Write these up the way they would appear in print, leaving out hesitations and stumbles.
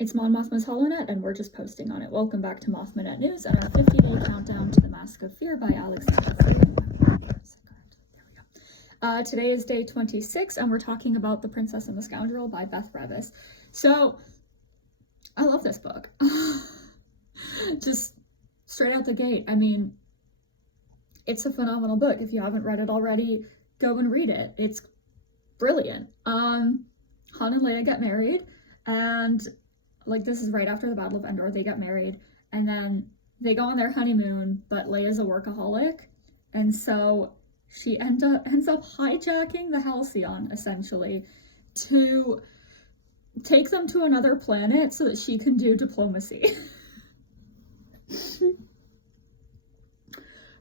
It's Mon Mothma's HoloNet, and we're just posting on it. Welcome back to Mothmanet News and our 50-day countdown to the Mask of Fear by Alexander Freeman. Today is day 26, and we're talking about The Princess and the Scoundrel by Beth Revis. So, I love this book. Just straight out the gate. I mean, it's a phenomenal book. If you haven't read it already, go and read it. It's brilliant. Han and Leia get married, and like this is right after the Battle of Endor. They get married, and then they go on their honeymoon, but Leia's a workaholic, and so she ends up hijacking the Halcyon, essentially, to take them to another planet so that she can do diplomacy.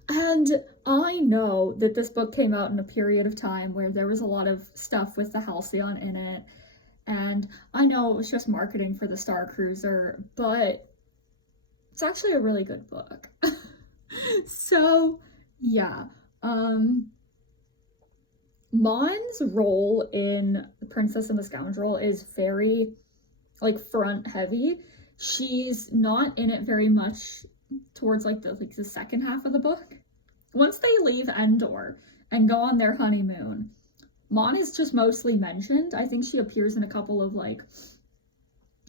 And I know that this book came out in a period of time where there was a lot of stuff with the Halcyon in it, and I know it was just marketing for the Star Cruiser, but it's actually a really good book. So, yeah. Mon's role in The Princess and the Scoundrel is very, like, front heavy. She's not in it very much towards, like, the second half of the book. Once they leave Endor and go on their honeymoon, Mon is just mostly mentioned. I think she appears in a couple of, like,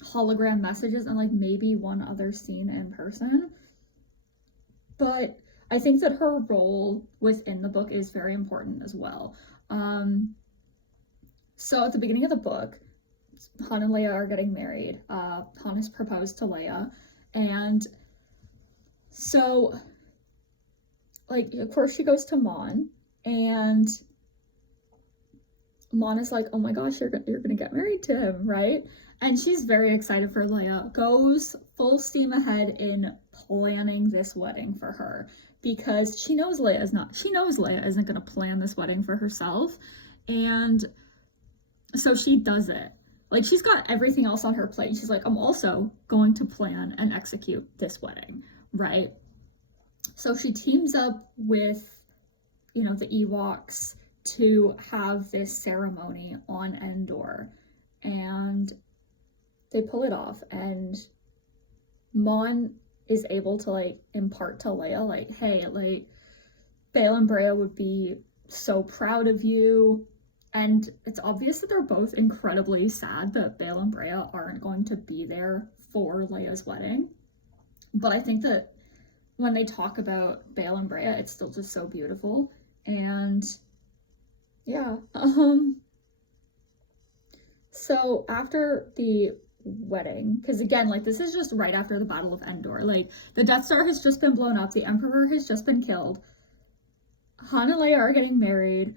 hologram messages and, like, maybe one other scene in person. But I think that her role within the book is very important as well. So at the beginning of the book, Han and Leia are getting married. Han has proposed to Leia, and so, like, of course she goes to Mon, and Mon is like, oh my gosh, you're gonna get married to him, right? And she's very excited for Leia, goes full steam ahead in planning this wedding for her, because she knows Leia isn't gonna plan this wedding for herself, and so she does it. Like, she's got everything else on her plate. She's like, I'm also going to plan and execute this wedding, right? So she teams up with, you know, the Ewoks to have this ceremony on Endor, and they pull it off, and Mon is able to, like, impart to Leia, like, hey, like, Bail and Breha would be so proud of you. And it's obvious that they're both incredibly sad that Bail and Breha aren't going to be there for Leia's wedding. But I think that when they talk about Bail and Breha, it's still just so beautiful. And yeah, so after the wedding, because again, like, this is just right after the Battle of Endor, like, the Death Star has just been blown up, the Emperor has just been killed, Han and Leia are getting married,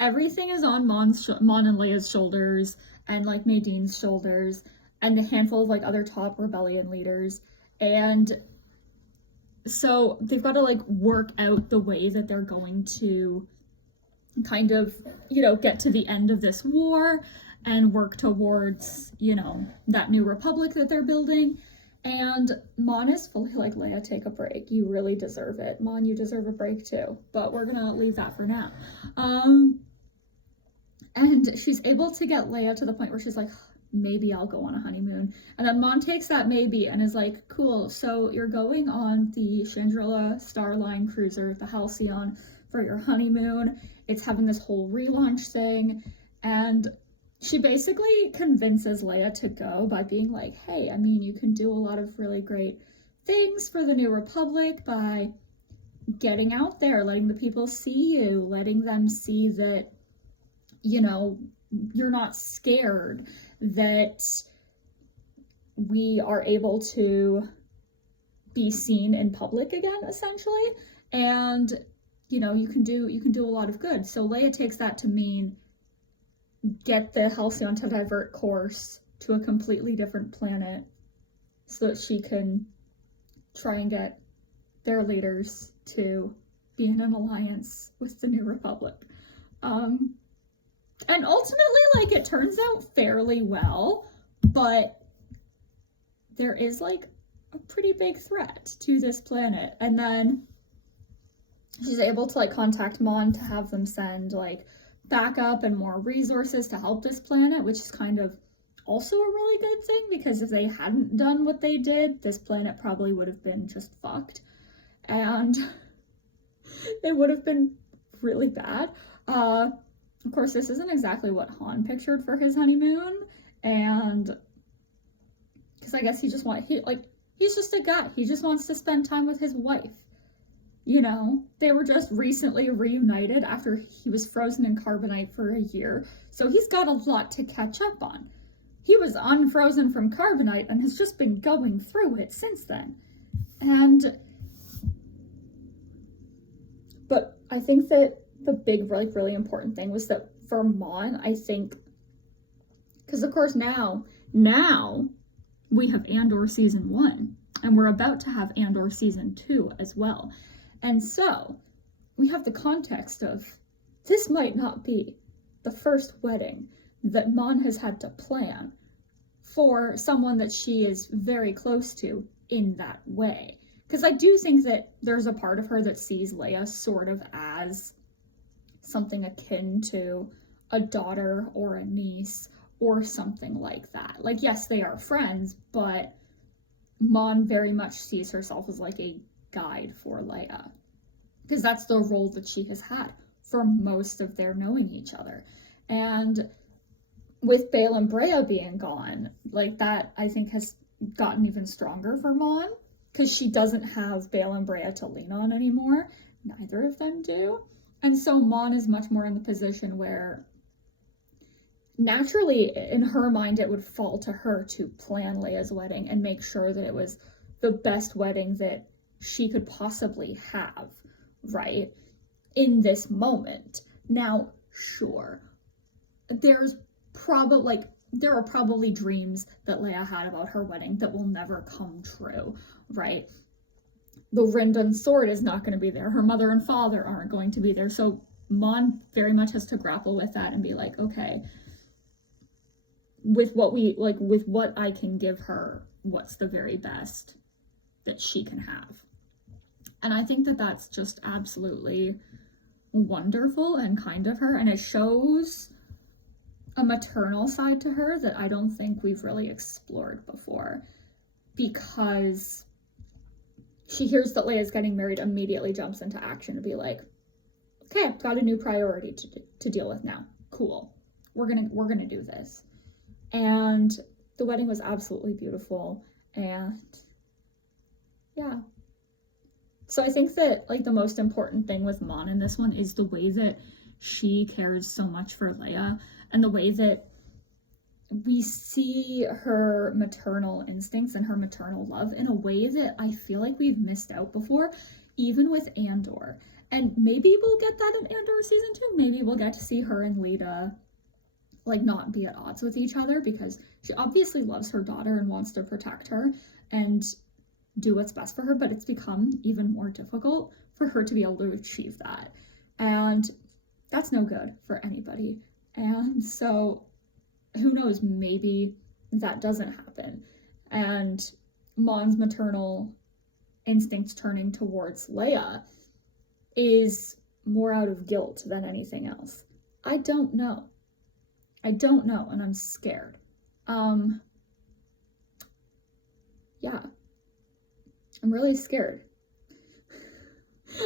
everything is on Mon and Leia's shoulders, and, like, Nadine's shoulders, and a handful of, like, other top rebellion leaders, and so they've got to, like, work out the way that they're going to kind of, you know, get to the end of this war and work towards, you know, that new republic that they're building. And Mon is fully like, Leia, take a break. You really deserve it. Mon, you deserve a break too. But we're gonna leave that for now. And she's able to get Leia to the point where she's like, maybe I'll go on a honeymoon. And then Mon takes that maybe and is like, cool, so you're going on the Shangri-La Starline cruiser, the Halcyon, for your honeymoon. It's having this whole relaunch thing, and she basically convinces Leia to go by being like, hey, I mean, you can do a lot of really great things for the New Republic by getting out there, letting the people see you, letting them see that, you know, you're not scared, that we are able to be seen in public again, essentially, and, you know, you can do a lot of good. So Leia takes that to mean get the Halcyon to divert course to a completely different planet so that she can try and get their leaders to be in an alliance with the New Republic. And ultimately, like, it turns out fairly well, but there is, like, a pretty big threat to this planet. And then she's able to, like, contact Mon to have them send, like, backup and more resources to help this planet, which is kind of also a really good thing, because if they hadn't done what they did, this planet probably would have been just fucked. And it would have been really bad. Of course, this isn't exactly what Han pictured for his honeymoon, and because I guess he's just a guy. He just wants to spend time with his wife. You know, they were just recently reunited after he was frozen in carbonite for a year, so he's got a lot to catch up on. He was unfrozen from carbonite and has just been going through it since then. But I think that the big, really important thing was that for Mon, I think, because of course now we have Andor season 1, and we're about to have Andor season 2 as well. And so we have the context of this might not be the first wedding that Mon has had to plan for someone that she is very close to in that way. Because I do think that there's a part of her that sees Leia sort of as something akin to a daughter or a niece or something like that. Like, yes, they are friends, but Mon very much sees herself as like a guide for Leia, because that's the role that she has had for most of their knowing each other. And with Bail and Brea being gone, like, that I think has gotten even stronger for Mon, because she doesn't have Bail and Brea to lean on anymore. Neither of them do. And so Mon is much more in the position where naturally in her mind it would fall to her to plan Leia's wedding and make sure that it was the best wedding that she could possibly have, right? In this moment. Now, sure, there are probably dreams that Leia had about her wedding that will never come true, right? The Rindon sword is not going to be there. Her mother and father aren't going to be there. So Mon very much has to grapple with that and be like, okay, with what I can give her, what's the very best that she can have? And I think that that's just absolutely wonderful and kind of her. And it shows a maternal side to her that I don't think we've really explored before, because she hears that Leia's getting married, immediately jumps into action to be like, okay, I've got a new priority to deal with now. Cool. We're gonna do this. And the wedding was absolutely beautiful. And yeah. So I think that like the most important thing with Mon in this one is the way that she cares so much for Leia, and the way that we see her maternal instincts and her maternal love in a way that I feel like we've missed out before, even with Andor. And maybe we'll get that in Andor season 2. Maybe we'll get to see her and Leta like not be at odds with each other, because she obviously loves her daughter and wants to protect her and do what's best for her, but it's become even more difficult for her to be able to achieve that. And that's no good for anybody. And so who knows, maybe that doesn't happen. And Mon's maternal instincts turning towards Leia is more out of guilt than anything else. I don't know, and I'm scared. Yeah. I'm really scared.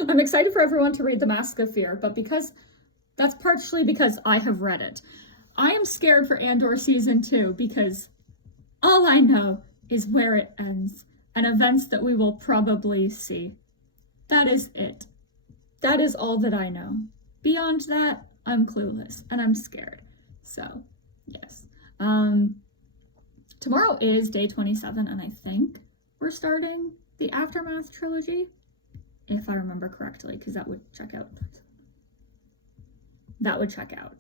I'm excited for everyone to read The Mask of Fear, but that's partially because I have read it. I am scared for Andor season 2 because all I know is where it ends and events that we will probably see. That is it. That is all that I know. Beyond that, I'm clueless and I'm scared. So, yes. Tomorrow is day 27, and I think we're starting the Aftermath trilogy, if I remember correctly, because that would check out.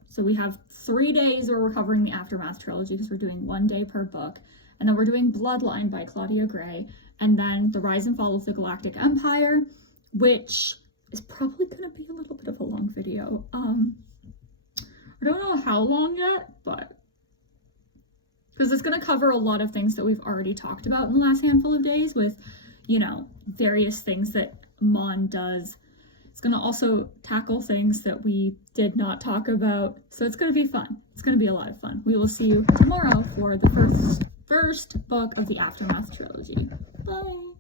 So we have 3 days where we're covering the Aftermath trilogy, because we're doing 1 day per book, and then we're doing Bloodline by Claudia Gray, and then The Rise and Fall of the Galactic Empire, which is probably going to be a little bit of a long video. I don't know how long yet, but because it's going to cover a lot of things that we've already talked about in the last handful of days with, various things that Mon does It's going to also tackle things that we did not talk about. So it's going to be fun. It's going to be a lot of fun. We will see you tomorrow for the first book of the Aftermath trilogy. Bye.